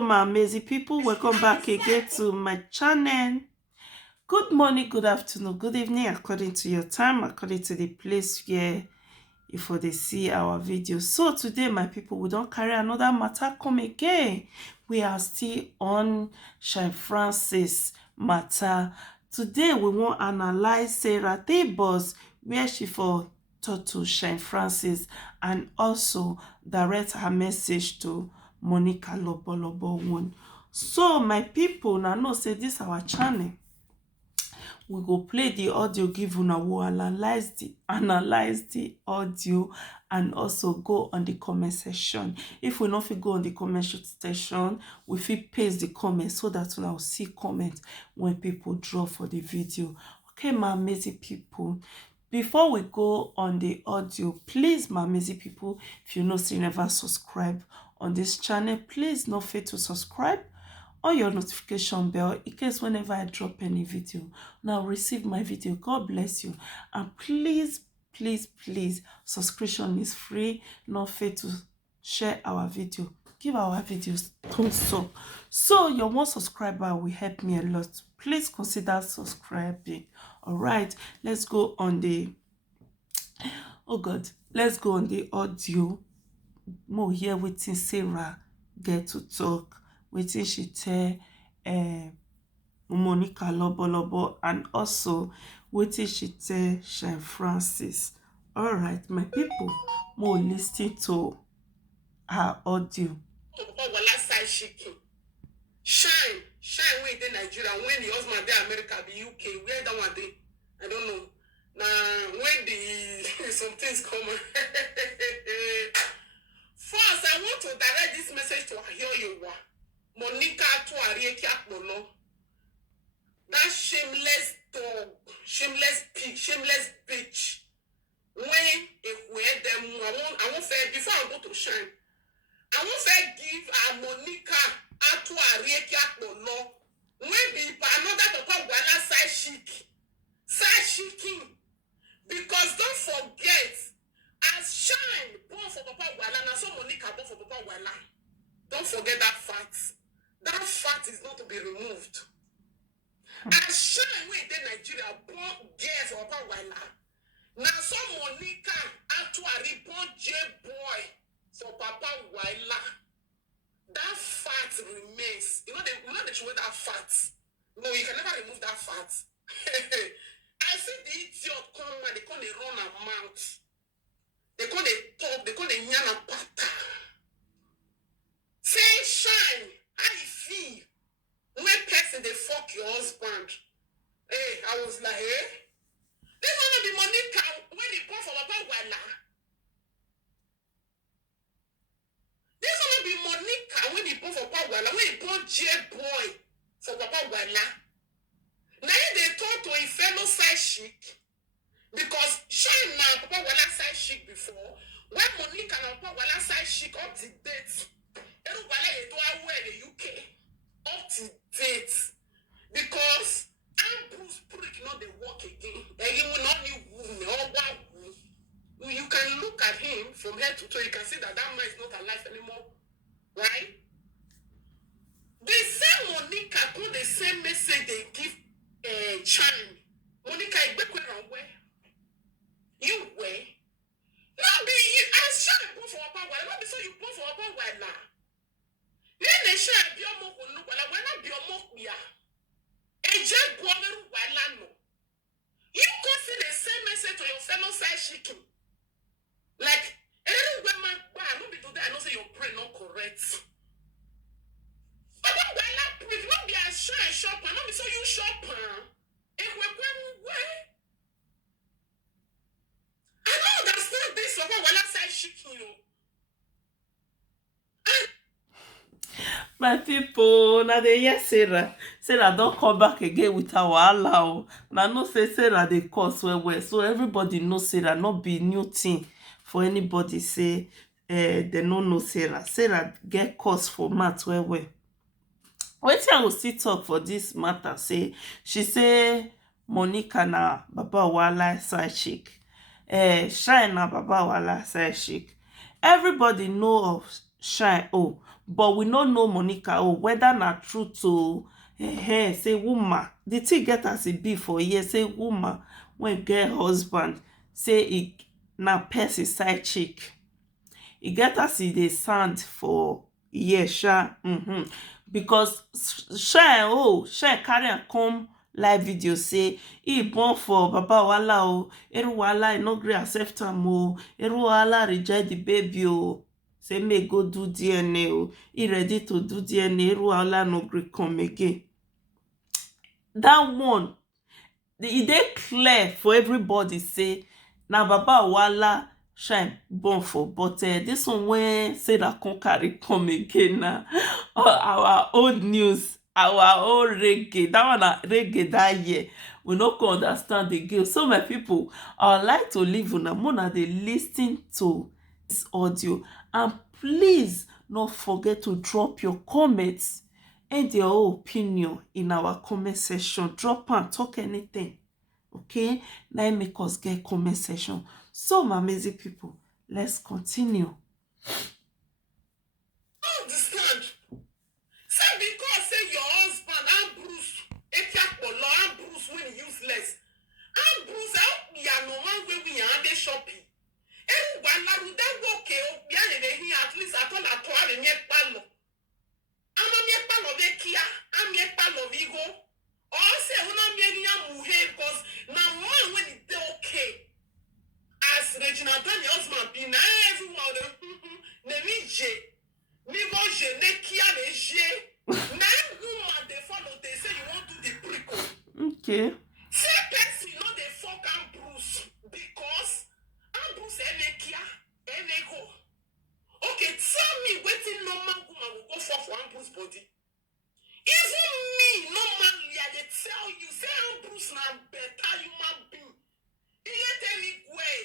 Hello my amazing people, welcome back again to my channel. Good morning, good afternoon, good evening, according to your time, according to the place where you for they see our video. So today my people, we don't carry another matter come again. We are still on Shine Francis matter. Today we want analyze Sarah Tables, where she for talk to Shine Francis and also direct her message to Monica Lobolobo one. So my people, now know say this our channel. We go play the audio, give una, we analyze the audio and also go on the comment section. If we not fit go on the comment section, we fit paste the comment so that we will see comment when people draw for the video. Okay, my amazing people, before we go on the audio, please my amazing people, if you know still never subscribe on this channel, please not forget to subscribe on your notification bell in case whenever I drop any video, now receive my video. God bless you. And please subscription is free. Not fail to share our video, give our videos thumbs up. So your one subscriber will help me a lot. Please consider subscribing. All right, let's go on the let's go on the audio. More hear wetin Sarah get to talk, wetin she tell Monica Lobolobo, and also wetin she tell Shine Francis. All right, my people, more listen to her audio. Shine wey dey Nigeria, when the husband dey America, the UK, where that one dey, I don't know. Now when the some things come. First, I want to direct this message to Ayoyewa, Monica to iyeki Lolo. That shameless dog, shameless pig, shameless bitch. When I won't say before I go to Shine, I won't say give Monica to iyeki Lolo. When be another papa wala side chicken, because don't forget, as Shine born for papa wala, now so Monica born for papa wala. Don't forget that fact. That fact is not to be removed. As Shine wey dey Nigeria born girl for papa wala, now so Monica actually born J boy for papa wala. That fact remains. You know they show that fact. No, you can never remove that fact. I see the idiot come and they come they run a mouth. They come they talk, they come they yarn a pata. Say Shine, how you feel? When person they fuck your husband. Hey, I was like, this one be Monica when he born for Papa Wala. This one be Monica when he born for Papa Wala, when he born J boy for Papa Wala. Now they talk to a fellow side chick, because Shine now Papa Wala side chick before. When Monica and Papa Wala side chick up to date, everybody do aware the UK up to date, because ambrose prick not they work again. He will not new woman. You can look at him from head to toe. You can see that man is not alive anymore, right? The same Monica put the same message they give Shine. Monica, you were not be as Shine go for a power. Not be so you go for a power now. Then they share be more no, but when I be more ya. A jet boiler while you could see the same message to your fellow side chicken. Like every woman, no be today. I know say your brain not correct. But when I prick, not be a Shine shopper, not be so you shopper. I don't understand this of what I say chicken. My people, now they hear Sarah don't come back again with her wahala. Now no say Sarah they cause well, so everybody knows Sarah, not be new thing for anybody say they no know Sarah get cause for math well. Wetin I will still talk for this matter, say she say Monica na baba wala side chick, Shine na baba wala side chick. Everybody know of Shine, but we no know Monica whether na true to say woman the thing get as e be for here say woman when get husband say e na person side chick. E get as e dey sound for here sha. Because shey carry am come live video say e born for baba wahala o, eru wahala e no gree accept am o, eru wahala reject the baby o, say make go do DNA o, e ready to do DNA, eru wahala no gree come again. That one e dey clear for everybody say na baba wahala shine born for, but this one wey Sarah come carry come again na our old news, our old reggae. That one na reggae that year. We no go understand again. So my people, I would like to leave una dey lis ten to this audio, and please not forget to drop your comments and your opinion in our comment section. Drop and talk anything, okay? Now make us get comment section. So my amazing people, let's continue. Understand? Say because say your husband ambrose ambrose when useless. Ambrose help me no man wey we are dey shopping. And while we don't go okay, at least I told her to have a palo. I'm a palo of ekia, I'm a palo of ego. Or say, when I'm a muhe, because now one when it's okay. As Regina done your husband be now everyone, nekia, now woman they follow, they say you want to the prickle. Okay. Say person no dey fuck ambrose because ambrose ekia enego. Okay, tell me wetin normal woman will go for ambrose body. Even me normally I dey tell you say ambrose na better human being. You tell me way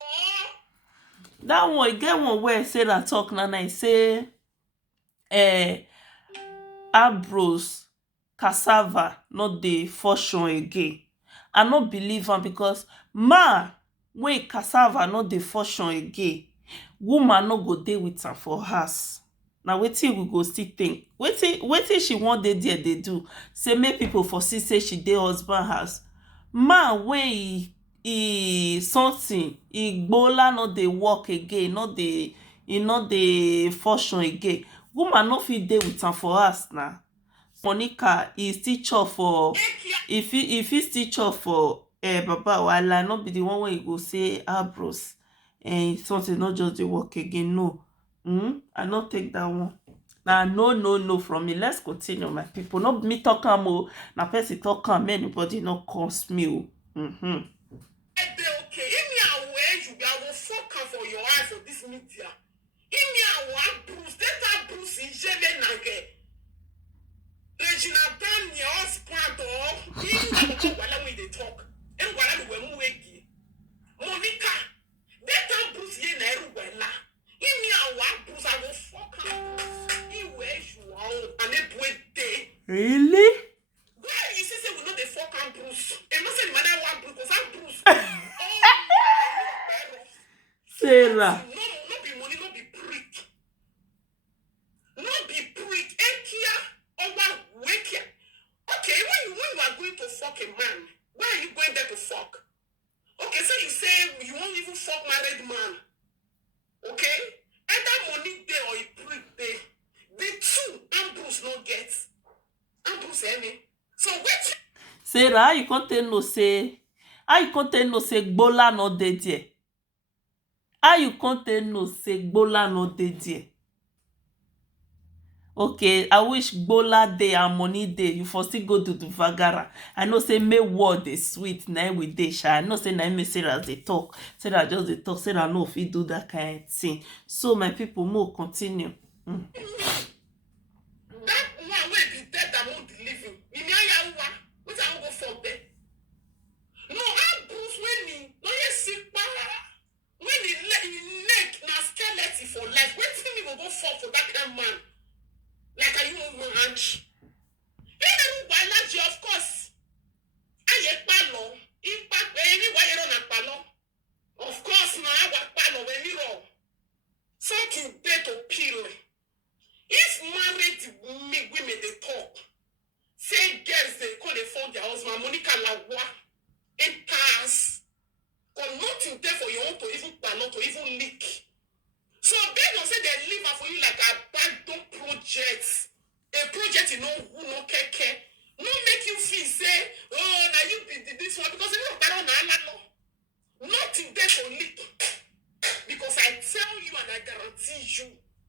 or that one get one where Sarah talk na say ambrose cassava not dey function again. I no believe am because man wey cassava no dey function again, woman no go dey with am for house. Na wetin we go still think? Wetin she wan dey there dey do? Say make people for see say she dey husband house. Man wey e something igbola no dey work again, e no dey function again, woman no fit dey with am for house na. Monica e still chop for e fit still chop for baba wahala, no be the one wey you go say ambrose something not just dey work again. No. I not take that one. Now no from me. Let's continue, my people. Not me talk am o, na person talk am, anybody not curse me o. okay, if me aware you I will fuck am for your eyes for this media. If me aware Bruce, that Bruce is jebe nage. Regina Dan your husband or you while we dey talk. And while we muegi. Monica, that Bruce ye na eruwela. If me aware Bruce I will fuck am. He where you are and it wait day. Really? Why you say we know the fuck am Bruce? And not say mother want Bruce because I'm Bruce. Sarah. No be money, no be prick. No be prick. Ekia or what wakia. Okay, when you are going to fuck a man, where are you going there to fuck? Okay, so you say you won't even fuck married man. Okay? Either money there or a prick there. The two Ambrose no get. Ambrose any. So which Sarah, how you can't no say gbola no dey there? How you can't no say gbola no dey there? Okay, I wish gbola dey and money dey, you for still go to the vagara. I know say make word dey sweet, na we dey sha. I know say na me Sarah dey talk. Sarah just dey talk. Sarah no fit do that kind of thing. So my people, more continue. that one will be dead that won't believe you. In Yayawa, which I will go for there. No, Ambrose when he no you see when he neck na skeleton for life. When he will go for that kind of man. Like a human hand. Of course. Of course, now I palo when you something there to peel. If Monica Lawa, it pass. Got nothing there for your own to even plan or to even leak. So they don't say they live for you like a abandoned project. A project you know who no care. No make you feel say, oh now you did this one because you know better no. Nothing there for leak. Because I tell you and I guarantee you,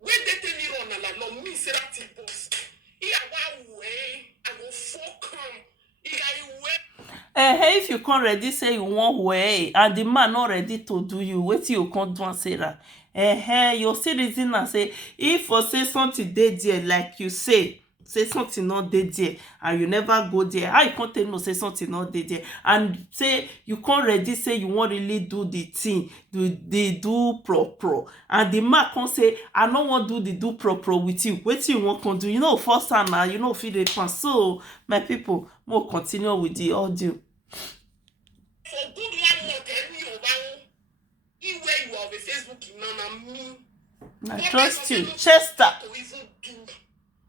when they tell you on a no me say that boss. I go fuck if you can't ready say you want way and the man not ready to do you, wait till you can't do and say that. You see reason and say if for say something dey there like you say something not dey there and you never go there, how you can't tell no say something not dey there and say you can't ready say you want really do the thing, do pro and the man can't say I don't want do the do pro with you. Wait till you want to do, you know, first time now you know feel the pan. So my people, we'll continue with the audio. For good one more than you about where you are with Facebook, me. I trust you. Chester.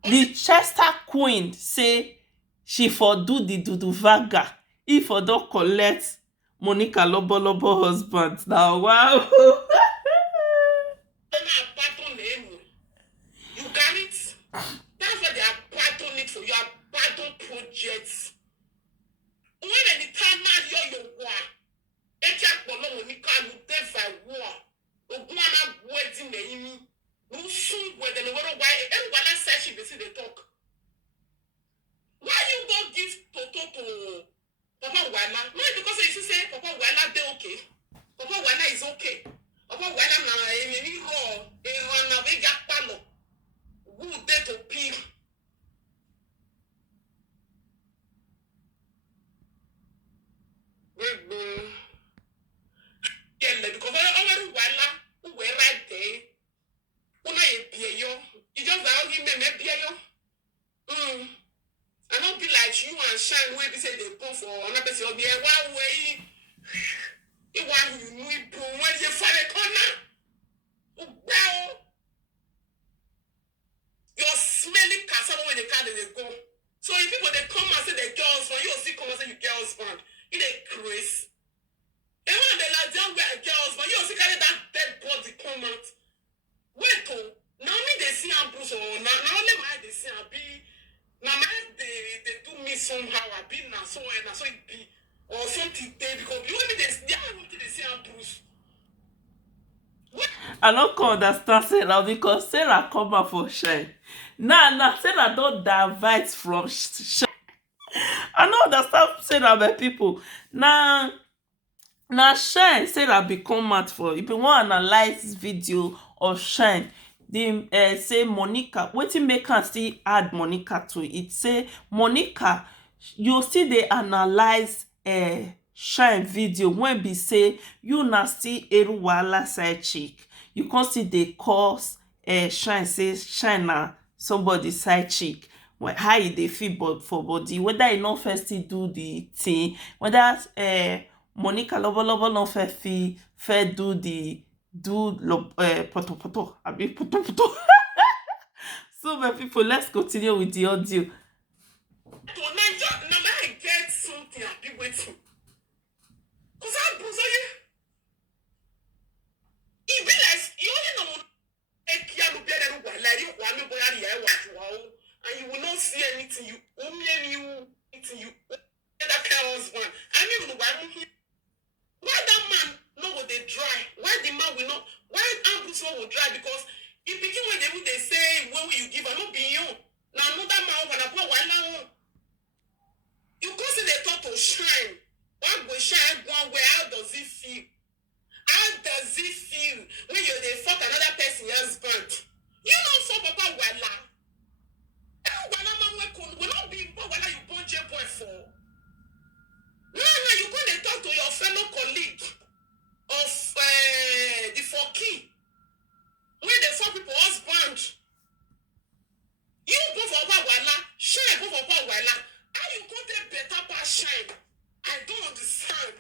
The Chester Queen say she for do the vaga if for don't collect Monica Lobolobo husband. Now wow. You got it? That's why they are pardon for you. Are pardon projects. When any time now you're war, ekia polo Monica you devil war. Ogwana wedding me. No soon where the why everyone says she be see the talk. Why you go give Toto to Papa Uwaila? No, because you say Papa Uwaila they okay. Papa Uwaila is okay. Papa Uwaila na any raw, na we get palo. Who they to peel? Yeah, because our Uwaila who were right there. Una ye pie yo. You just argue me pie yo. I don't be like you and Shine where they say they go for another person will be a one way. You want you need to when you find a corner. Well, you're smelling cassava when they can't they go. So if people they come and say they girls one, you'll see come and say you girls one. You they Chris. And when they like young girls one, you'll see carry that dead body come out. Wait oh, now me they see ambrose or now only my they see a be. Now they do me somehow. I be now so and so it be or something there because you only they want to see Bruce. I don't understand Sarah because Sarah come out for Shine. Nah, Sarah don't divide from Shine. I don't understand Sarah my people. Now Shine Sarah become mad for. If you want to analyze this video of Shine, they say Monica wetin make am still add Monica to it. Say Monica you see they analyze Shine video when be say you na still Uwaila side chick. You can't see they cause Shine say Shine na somebody side chick. Well, how they feel for body, whether you not first do the thing, whether Monica Lobolobo no first do the poto abi poto. So my people, let's continue with the audio. To Nigeria, now I get something I be waiting. Cause I bruise you. It be like you only know ekia no be there like you want me boy and you will not see anything. You only anything you that husband. I mean why that man no go they dry? Why the man will not? Why ambrose will dry? Because if begin when they say when will you give? I not be you. Now another man over the poor while you go see the thought to shine. One go shine one way. How does it feel? How does it feel when you they fuck another person's husband? You know for Papa Uwaila. Uwaila man will not be Uwaila you born J boy for. No, you go and talk to your fellow colleague of the Forky. When they fuck people husband. You go for Papa Uwaila, Shine go for Papa Uwaila. How you go there better pass Shine? I don't understand.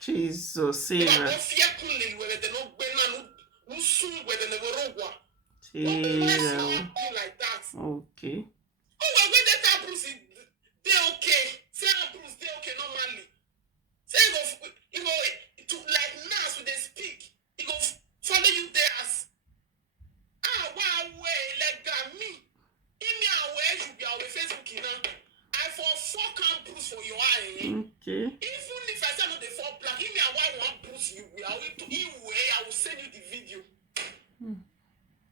Jesus, Sarah. Don't mess your heart like that. Okay. Oh, well, when that Ambrose, they okay. Say Ambrose, they okay normally. Say you go to like nurse when they speak. He go follow you there as wow way like me. In me aware you be our Facebook now. I for fuck Ambrose for your eye. Okay. Even if I say no the fall black, in me aware one Bruce you will I will send you the video.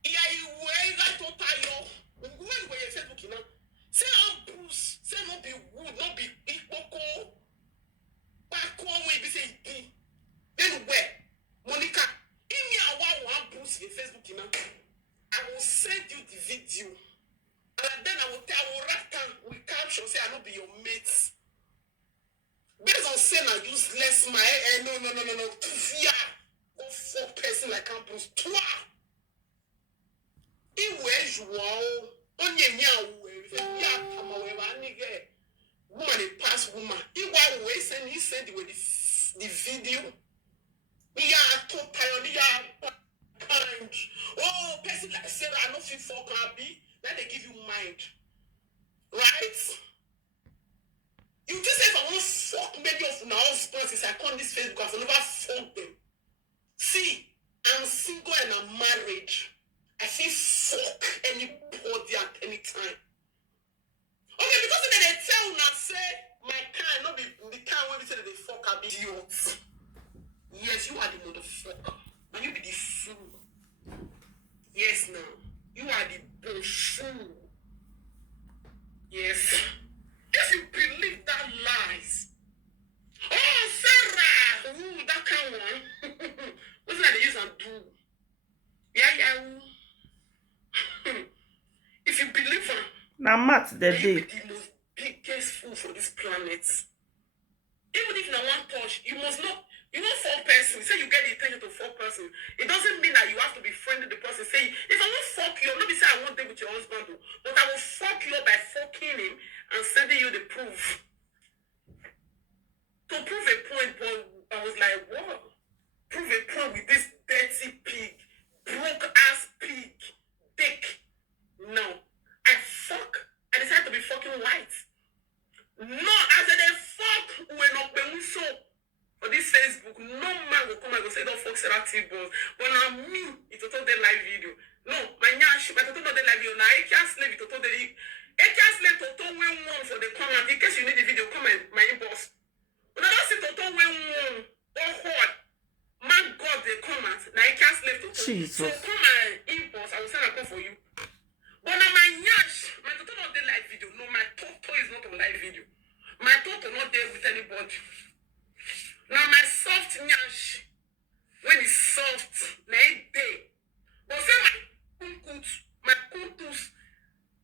Yeah, you way that total yo. When you Facebook now. Say Ambrose, say no be wood, no be koko. Back one way be say it. Then where? Monica, in me aware one Bruce in Facebook now. I will send you the video. And then I will write down with caption say I not be your mates. Based on saying I useless my no. Yeah. Go for person like Ambrose. Toi. Iwe juao. Onye nyawe. Ya kama wewa nige. Woman a pass woman. Iwa we send he send with the video. Yeah, to pioneer punch. Oh, person like Sarah, I know fit for can be. Then they give you mind. Right? You just say if I want to fuck maybe of my husband since I come this Facebook, I've never fucked them. See, I'm single and I'm married. I feel fuck anybody at any time. Okay, because then they tell now say my kind, not be the kind where we say that they fuck are idiots. Yes, you are the motherfucker. And you be the fool. Yes, now. You are the fool. Yes. If you believe that lies. Oh, Sarah! Ooh, that kind one. What's that they use and do? Yeah. If you believe her, Now, Matt, the you day. be the most biggest fool for this planet. Even if no one touch, you must not. You know, 4 person. Say you get the attention to 4 person. It doesn't mean that you have to be friendly with the person. Say, if I want fuck you, let me say I want them with your husband, but I will fuck you up by fucking him and sending you the proof. To prove a point, but I was like, what? Prove a point with this dirty pig, broke ass pig, dick. No, I decided to be fucking white. No, as they fuck when up when we saw. For this Facebook, no man will come and go say don't fuck Sarah T-Balls. But now me, it's a total live video. No, my nyash, my total live video. Now ekia slave, it total ekia slave total when one for the comment. In case you need the video, comment my inbox. But I don't see total when one or what. Man God they comment. Now ekia slave total. Jesus. So come my inbox, I will send a call for you. But now my nyash, my total not the live video. No, my total is not on live video. My total not there with anybody. Now my soft nyash, when it's soft, na it day. But say my kunkus,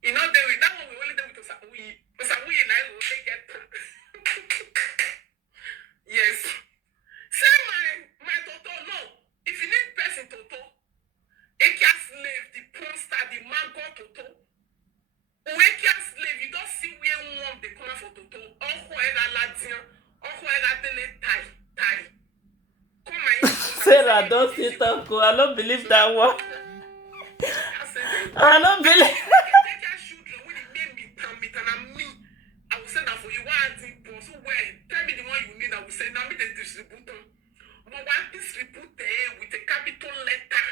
you know there with that one we only do with us we like we get. Yes. Say my toto no. If you need person toto, ekia slave, the porn star, the man called toto. Ekia slave, you don't see where one they come for toto. Sarah, don't sit up. I don't believe that one. I don't believe. I will send that for you. Tell me the one you need. I will send. Now me the distributor. But one distributor with a capital letter.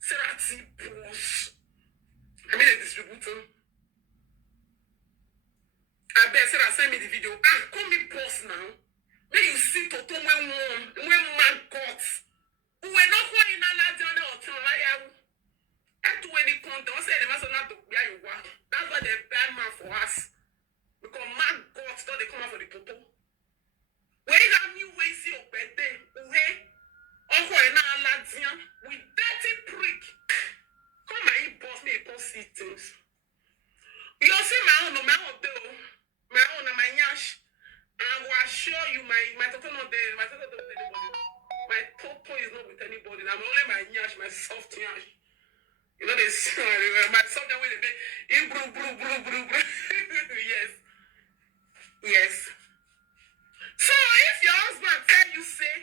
Sarah T. Boss. I mean the distributor. I bet Sarah send me the video. Call me boss now. When you see Toto when man got. We're not going in a large or to that's when the content say they must not where you work. That's why they're bad man for us. Because man got so they come out for the Toto. Where is that new way see ogbeide? Where? Oh, in a large with dirty prick. Come my boss me see things. You see my own my nyash. I will assure you my toto not there. My toto not with anybody. My toto is not with anybody. I'm only my nyash, my soft nyash. You know this my soft nyash with the bro. Yes. So if your husband tell you say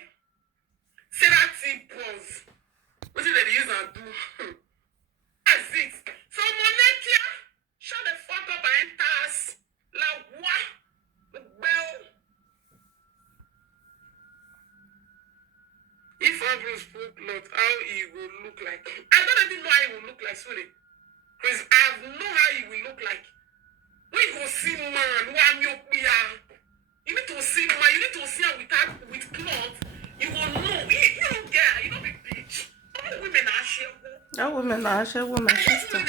that T-Balls, what did they use and do? ambrose full cloth, how he will look like. I don't even know how he will look like, sorry. Because I know how he will look like. When you go see man, you need to see man, you need to see her with cloth. You will know. You don't care. You don't be bitch. All women are share. That women are actually women, my sister.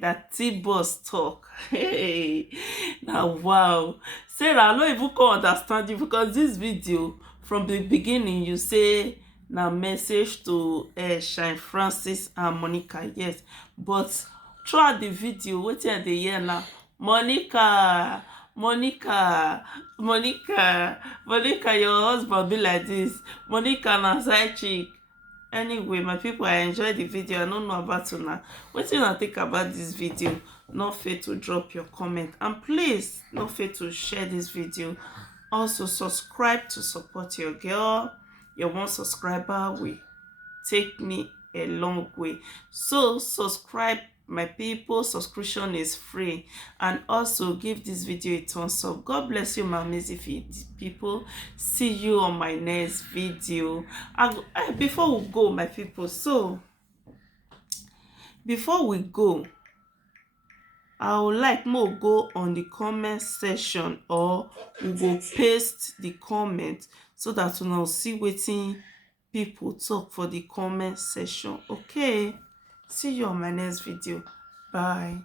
That T-boss talk. Hey, now wow. Sarah, I don't even can understand you because this video from the beginning you say na message to Shine Francis and Monica, yes, but throughout the video wetin I dey hear now, Monica, your husband be like this, Monica na side chick. Anyway, my people, I enjoyed the video. I don't know about una. Wetin una think about this video? No fail to drop your comment, and please no fail to share this video. Also subscribe to support your girl. Your one subscriber will take me a long way, so subscribe, my people. Subscription is free, and also give this video a thumbs up. God bless you, my amazing people. See you on my next video. Before we go, my people, so before we go, I would like more go on the comment section, or we go paste the comment so that we will see wetin people talk for the comment section. Okay, see you on my next video. Bye.